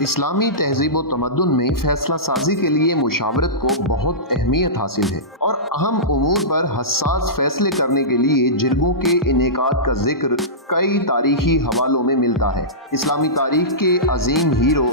इस्लामी तहजीब व तमद्दुन में फैसला साजी के लिए मुशावरत को बहुत अहमियत हासिल है और अहम उमूर पर हसास फैसले करने के लिए जिरगों के इनेकाद का जिक्र कई तारीखी हवालों में मिलता है। इस्लामी तारीख के अजीम हीरो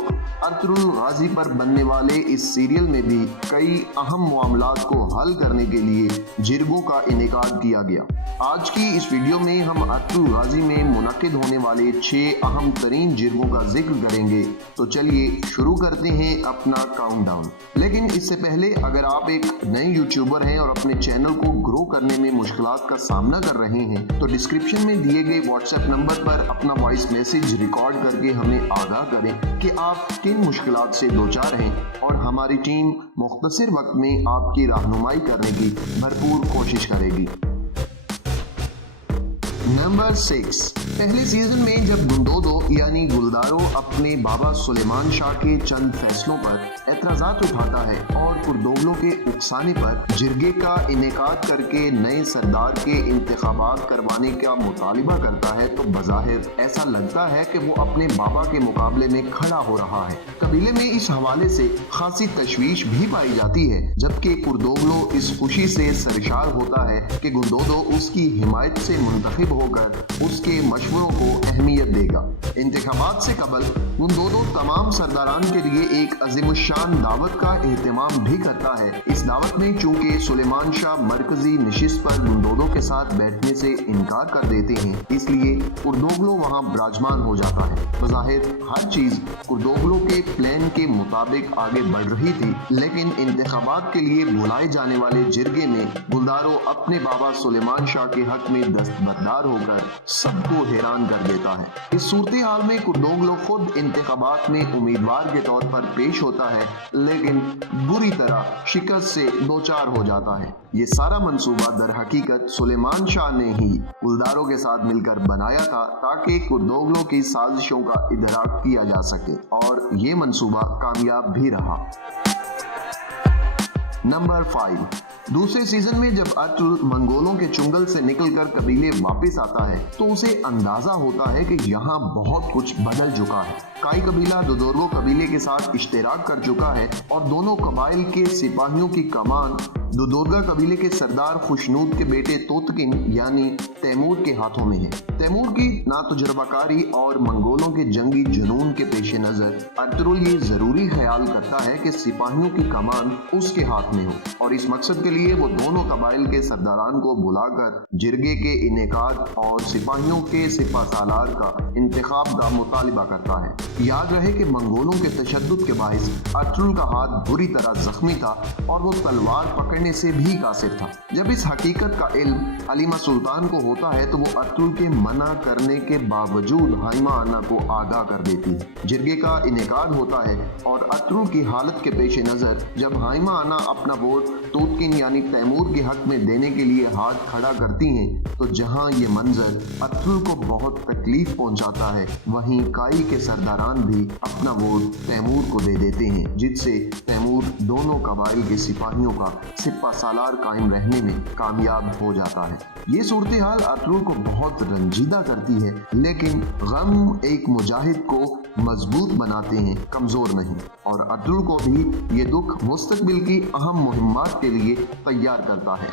अर्तुगरुल गाजी पर बनने वाले इस सीरियल में भी कई अहम मामलात को हल करने के लिए जिरगों का इनेकाद किया गया। आज की इस वीडियो में हम अर्तुगरुल गाजी में मुनक्किद होने वाले 6 अहम तरीन जिरगों का जिक्र करेंगे। तो चलिए शुरू करते हैं अपना काउंटडाउन। लेकिन इससे पहले अगर आप एक नए यूट्यूबर हैं और अपने चैनल को ग्रो करने में मुश्किलात का सामना कर रहे हैं तो डिस्क्रिप्शन में दिए गए व्हाट्सएप नंबर पर अपना वॉइस मैसेज रिकॉर्ड करके हमें आगाह करें कि आप किन मुश्किलात से दो चार हैं और हमारी टीम मुख्तसर वक्त में आपकी रहनुमाई करने की भरपूर कोशिश करेगी। नंबर 6। पहले सीजन में जब गुंडोदो यानी गुलदारो अपने बाबा सुलेमान शाह के चंद फैसलों पर एतराजात उठाता है और कुर्दोगलों के उकसाने पर जिरगे का इनेकाद करके नए सरदार के इंतखाबात करवाने का मुतालिबा करता है तो बज़ाहिर ऐसा लगता है कि वो अपने बाबा के मुकाबले में खड़ा हो रहा है। कबीले में इस हवाले से खासी तशवीश भी पाई जाती है, जबकि कुर्दोगलो इस खुशी से सरशार होता है कि गुंडोदो उसकी हिमायत से मुंतखब होकर उसके मशवरों को अहमियत देगा। इंतखाबात से कबल गुंडोदो तमाम सरदारान के लिए एक अजीमुशान दावत का एहतमाम भी करता है। इस दावत में चूंकि सुलेमान शाह मरकजी नशिस्त पर गुंडोदो के साथ बैठने से इनकार कर देते हैं, इसलिए कुर्दोगलो वहां विराजमान हो जाता है। बज़ाहिर हर चीज कुर्दोगलो के प्लान के मुताबिक आगे बढ़ रही थी, लेकिन इंतखाबात के लिए बुलाए जाने वाले जिरगे में गुलदारो अपने बाबा सुलेमान शाह के हक में दस्तबरदार होकर सबको हैरान कर देता है। इस सूरत हाल में कुर्दोगलो खुद इंतखाबात में उम्मीदवार के तौर पर पेश होता है, लेकिन बुरी तरह शिकस्त से दो चार हो जाता है। ये सारा मंसूबा दर हकीकत सुलेमान शाह ने ही गुलदारो के साथ मिलकर बनाया था ताकि कुर्दोगलो की साजिशों का इदराक किया जा सके और ये मंसूबा कामयाब भी रहा। नंबर 5। दूसरे सीजन में जब अर्तुगरुल मंगोलों के चुंगल से निकलकर कबीले वापस आता है तो उसे अंदाजा होता है कि यहाँ बहुत कुछ बदल चुका है। काई कबीला दुदोर्गो कबीले के साथ इश्तराक कर चुका है और दोनों कबाइल के सिपाहियों की कमान दुदोर्गा कबीले के सरदार खुशनूद के बेटे तोतकिन यानी तैमूर के हाथों में है। तैमूर की नातजुर्बाकारी और मंगोलों के जंगी जुनून के पेश नजर अर्तुगरुल ये जरूरी ख्याल करता है कि सिपाहियों की कमान उसके हाथ में हो और इस मकसद के लिए वो दोनों कबाइल के सरदारान को बुलाकर जिरगे के इनेकाद और सिपाहियों के सिपहसालार का इंतखाब का मुतालिबा करता है। याद रहे कि मंगोलों के तशद्दुद के बाइस अर्तुगरुल का हाथ बुरी तरह जख्मी था और वो तलवार पकड़ने से भी कासिर था। जब इस हकीकत का इल्म हलीमा सुल्तान को होता है तो वो अर्तुगरुल के मना करने के बावजूद हाइमा आना को आगाह कर देती है। जिरगे का इनेकाद होता है और अर्तुगरुल की हालत के पेश नजर जब हाइमा आना अपना वोट तोतकिन यानी तैमूर के हक में देने के लिए हाथ खड़ा करती हैं तो जहां ये मंजर अर्तुगरुल को बहुत तकलीफ पहुंचाता है, वहीं काई के सरदारान भी अपना वोट तैमूर को दे देते हैं, जिससे तैमूर दोनों कबाइल के सिपाहियों का सिपा सालार कायम रहने में कामयाब हो जाता है। ये सूरत हाल अर्तुगरुल को बहुत रंजीदा करती है, लेकिन गम एक मुजाहिद को मजबूत बनाते हैं, कमजोर नहीं, और अर्तुगरुल को भी ये दुख मुस्तकबिल की अहम मुहिम्मात के लिए तैयार करता है।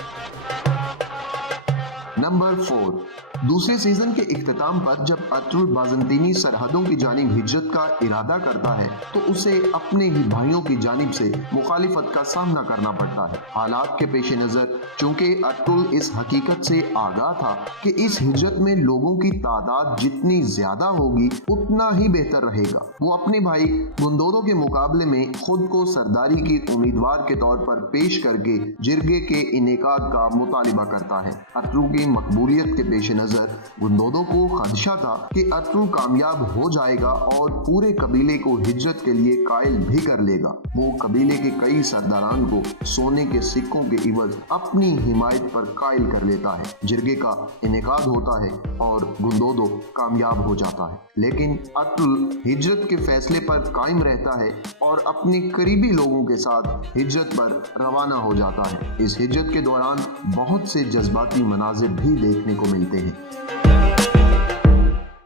नंबर 4। दूसरे सीजन के इख्तिताम पर जब अर्तुगरुल बाज़ंतीनी सरहदों की जानिब हिजरत का इरादा करता है तो उसे अपने ही भाइयों की जानिब से मुखालिफत का सामना करना पड़ता है। हालात के पेश नजर चूंकि अर्तुगरुल इस हकीकत से आगाह था कि इस हिजरत में लोगों की तादाद जितनी ज्यादा होगी उतना ही बेहतर रहेगा, वो अपने भाई गुंडोदो के मुकाबले में खुद को सरदारी की उम्मीदवार के तौर पर पेश करके जिरगे के इनेकाद का मुतालिबा करता है। अर्तुगरुल की मकबूलियत के पेश नजर गुंदोदो को खदशा था कि अर्तुगरुल कामयाब हो जाएगा और पूरे कबीले को हिजरत के लिए कायल भी कर लेगा। वो कबीले के कई सरदारान को सोने के सिक्कों के इवज अपनी हिमायत पर कायल कर लेता है। जिरगे का इनेकाद होता है और गुंदोदो कामयाब हो जाता है, लेकिन अर्तुगरुल हिजरत के फैसले पर कायम रहता है और अपने करीबी लोगों के साथ हिजरत पर रवाना हो जाता है। इस हिजरत के दौरान बहुत से जज्बाती मनाजिर भी देखने को मिलते हैं।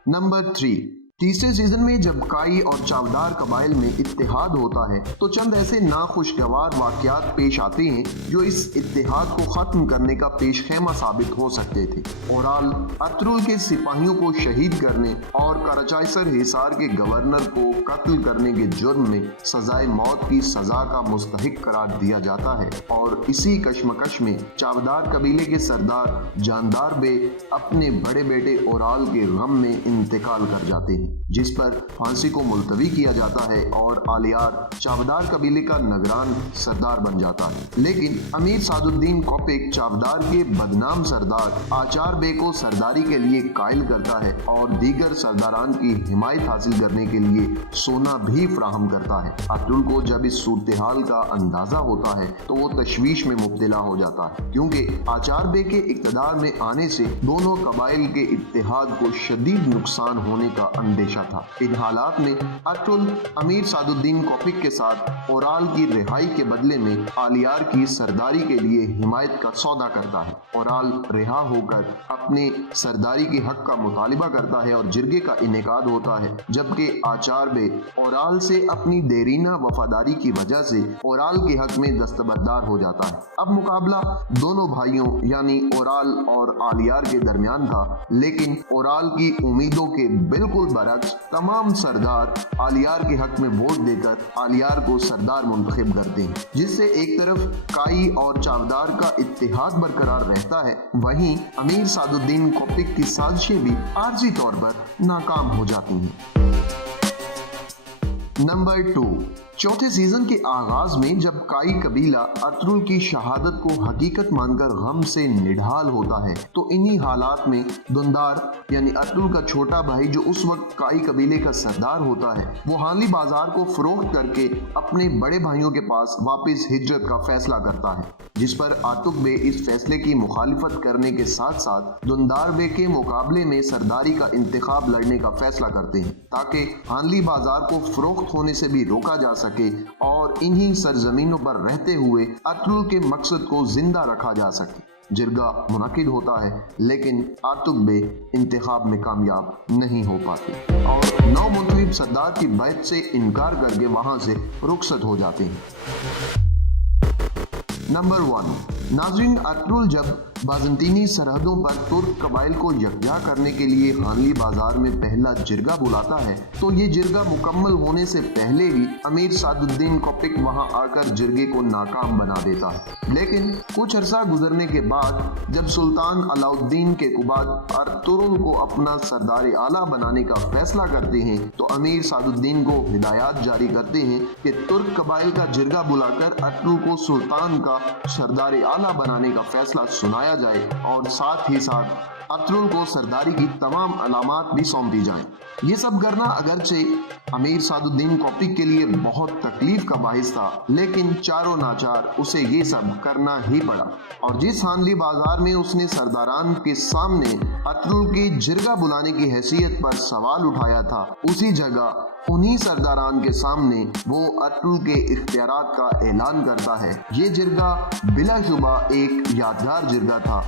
नंबर 3, तीसरे सीजन में जब काई और चावदार कबाइल में इत्तेहाद होता है तो चंद ऐसे नाखुशगवार वाकयात पेश आते हैं जो इस इत्तेहाद को खत्म करने का पेशखेमा साबित हो सकते थे। ओराल अर्तुगरुल के सिपाहियों को शहीद करने और कराचाइसर हिसार के गवर्नर को कत्ल करने के जुर्म में सजाए मौत की सजा का मुस्तहिक करार दिया जाता है और इसी कशमकश में चावदार कबीले के सरदार जानदार बे अपने बड़े बेटे ओराल के गम में इंतकाल कर जाते हैं, जिस पर फांसी को मुलतवी किया जाता है और आलियार चावदार कबीले का निगरान सरदार बन जाता है। लेकिन अमीर सादुद्दीन कोपिक चावदार के बदनाम सरदार आचार बे को सरदारी के लिए कायल करता है और दीगर सरदारान की हिमायत हासिल करने के लिए सोना भी फराहम करता है। अर्तुगरुल को जब इस सूरत हाल का अंदाजा होता है तो वो तशवीश में मुब्तला हो जाता है, क्योंकि आचार बे के इक़्तिदार में आने से दोनों कबाइल के इत्तेहाद को शदीद नुकसान होने का अंदेशा था। इन हालात में अर्तुगरुल अमीर सादुद्दीन कोपिक के साथ ओराल की रिहाई के बदले में आलियार की सरदारी के लिए हिमायत का सौदा करता है। ओराल रिहा होकर अपने सरदारी के हक का मुतालिबा करता है और जिरगे का इनेकाद होता है, जबकि आचार बे ओराल से अपनी देरीना वफादारी की वजह से ओराल के हक में दस्तबरदार हो जाता है। अब मुकाबला दोनों भाइयों यानी ओराल और आलियार के दरमियान था, लेकिन ओराल की उम्मीदों के बिल्कुल बरक्स तमाम सरदार आलियार के हक में वोट देकर आलियार को सरदार मुंतखब करते हैं, जिससे एक तरफ काई और चावदार का इत्तेहाद बरकरार रहता है, वहीं अमीर सादुद्दीन कोपिक की साजिशें भी आर्जी तौर पर नाकाम हो जाती हैं। नंबर 2, चौथे सीजन के आगाज में जब काई कबीला अर्तुगरुल की शहादत को हकीकत मानकर गम से निढाल होता है तो इन्हीं हालात में दुंदार यानी अर्तुगरुल का छोटा भाई जो उस वक्त काई कबीले का सरदार होता है, वो हानली बाजार को फरोख्त करके अपने बड़े भाइयों के पास वापस हिजरत का फैसला करता है, जिस पर आतुक बे इस फैसले की मुखालिफत करने के साथ साथ दुंदार बे के मुकाबले में सरदारी का इंतखाब लड़ने का फैसला करते हैं, ताकि हानली बाजार को फरोख्त होने से भी रोका जा सके और इन्हीं सरजमीनों पर रहते हुए अर्तुगरुल के मकसद को जिंदा रखा जा सके। जिरगा मुनक्किद होता है, लेकिन आतुक बे इंतखाब में कामयाब नहीं हो पाते और नौ मुंतखब सरदार की बैत से इनकार करके वहां से रुखसत हो जाते हैं। नंबर 1, नाज़रीन, अर्तुगरुल जब बाज़ंतीनी सरहदों पर तुर्क कबाइल को यकजा करने के लिए हानली बाजार में पहला जिरगा बुलाता है तो ये जिरगा मुकम्मल होने से पहले ही अमीर सादुद्दीन कोपिक वहां आकर जिरगे को नाकाम बना देता है। लेकिन कुछ अरसा गुजरने के बाद जब सुल्तान अलाउद्दीन के कुबाद अर्तुगरुल को अपना सरदार आला बनाने का फैसला करते हैं तो अमीर सादुद्दीन को हिदायत जारी करते हैं कि तुर्क कबाइल का जिरगा बुलाकर अर्तुगरुल को सुल्तान का सरदार आला बनाने का फैसला सुनाया जाए और साथ ही साथ अर्तुगरुल को सरदारी की तमाम अलामात भी सौंपी जाएं। ये सब करना अगरचे अमीर सादुद्दीन कोपिक के लिए बहुत तकलीफ का बाहिस था, लेकिन चारों नाचार उसे ये सब करना ही पड़ा और जिस हानली बाजार में उसने सरदारान के सामने अर्तुगरुल के जिरगा बुलाने की हैसियत पर सवाल उठाया था, उसी जगह उन्हीं सरदारान के सामने वो अर्तुगरुल के इख्तियारात का ऐलान करता है। ये जिरगा बिलाशुबा एक यादगार जिरगा था।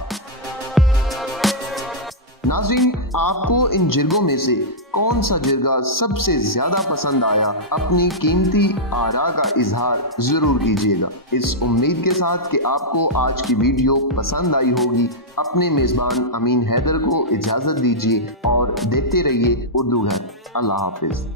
नाज़रीन, आपको इन जिरगों में से कौन सा जिरगा सबसे ज्यादा पसंद आया, अपनी कीमती आरा का इजहार जरूर कीजिएगा। इस उम्मीद के साथ कि आपको आज की वीडियो पसंद आई होगी, अपने मेजबान अमीन हैदर को इजाजत दीजिए और देखते रहिए उर्दू घर। अल्लाह हाफिज।